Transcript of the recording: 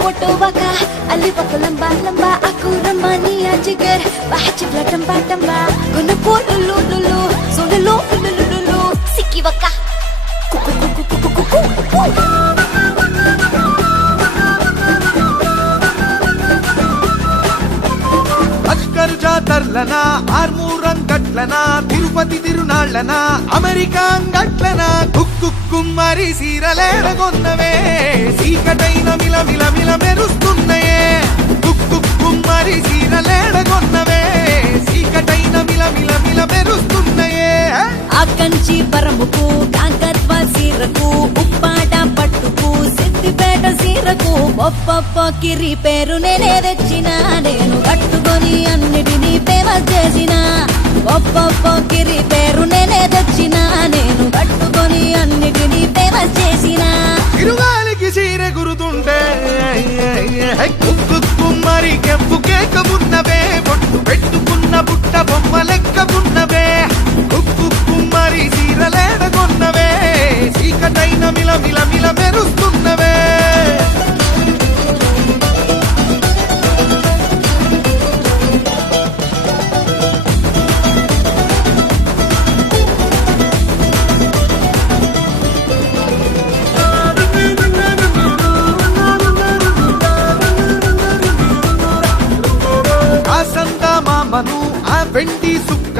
photo बका अली बको लंबा लंबा aku ramania jigar bahachi tamba tamba gonna go lulu lulu so lulu lulu lulu siki baka అస్కర్ జాతర్లనా ఆర్మూరంగట్లనా తిరుపతి తిరునాళ్ళనా అమెరికా అంగట్లనా కుక్కుమ్మరి సీరలేడగొన్నవే సీకటైన మిల మిల మిల మెరుస్తున్నయే కుక్కుమ్మరి సీరలేడగొన్నవే సీకటైన మిల మిల మిల మెరుస్తున్నయే ఆకంచి పరముకు కాకత్వ సీరకు ఉప్పాడ పట్టుకు సిద్దిపేట సీరకు ఒప్పొప్ప కిరి పేరు నేనే తెచ్చిన నేను కట్టుకొని అన్నిటినీ ఫేమస్ చేసిన ఒప్పొప్ప కిరి పేరు నేనే తెచ్చిన నేను కట్టుకొని అన్నిటినీ ఫేమస్ చేసిన తిరుగాలికి సీర గురుతుంటే కుక్కుమ్మరి కెంపు కేకమున్నవే బొట్టు పెట్టుకున్న బుట్ట బొమ్మ లెక్కమున్నవే కుక్కుమ్మరి సీరలేడగొన్నవే చీకటైన మిల మిల మిల మెరుస్తున్నవే ఆ సందా మామను ఆ వెండి సుక్క